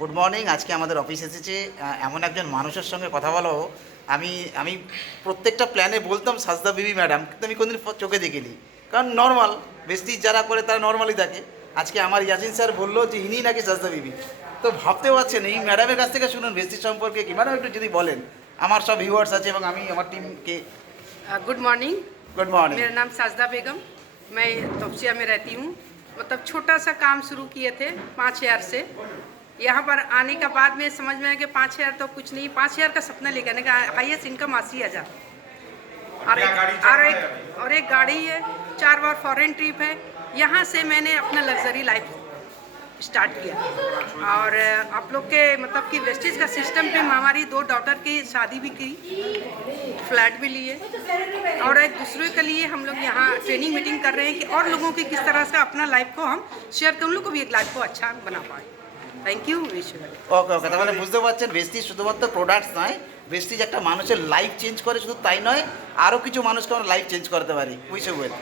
Good morning. আজকে আমাদের office এসেছে এমন একজন মানুষের সঙ্গে কথা বলো। আমি আমি প্রত্যেকটা প্ল্যানে বলতাম সাজদা বিবি ম্যাডাম, কিন্তু আমি কোনদিন চোখে দেখিনি। কারণ নর্মাল বেস্টিজ যারা করে তারা নর্মালি থাকে। আজকে আমার ইয়াসিন স্যার বললো যে ইনি নাকি সাজদা বিবি। তো ভাবতে পারছেন, এই ম্যাডামের কাছ থেকে শুনুন বেস্টিজ সম্পর্কে কি। ম্যাডাম একটু যদি বলেন, আমার সব ভিউয়ার্স আছে এবং আমি আমার টিমকে। Good morning. Good morning. मेरा नाम साजदा बेगम, मैं तोपसिया में रहती हूँ। मतलब छोटा सा काम शुरू किए थे 5,000 से। यहाँ पर आने के बाद में समझ में आया कि 5,000 तो कुछ नहीं, 5,000 का सपना लेकर आने का। हाईएस्ट इनकम 80,000 और एक गाड़ी है, 4 बार फॉरेन ट्रिप है। यहाँ से मैंने अपना लग्जरी लाइफ स्टार्ट किया। और आप लोग के मतलब कि वेस्टेज का सिस्टम पे हमारी 2 डॉटर की शादी भी की, फ्लैट भी लिए, और एक दूसरे के लिए हम लोग यहाँ ट्रेनिंग मीटिंग कर रहे हैं कि और लोगों की किस तरह से अपना लाइफ को हम शेयर कर, उन लोग को भी एक लाइफ को अच्छा बना पाए। Thank you. ওকে ওকে, তাহলে বুঝতে পারছেন বেস্টিজ শুধুমাত্র প্রোডাক্টস নয়, বেস্টিজ একটা মানুষের লাইফ চেঞ্জ করে, শুধু তাই নয়, আরও কিছু মানুষকে আমরা লাইফ চেঞ্জ করতে পারি। Wish you well.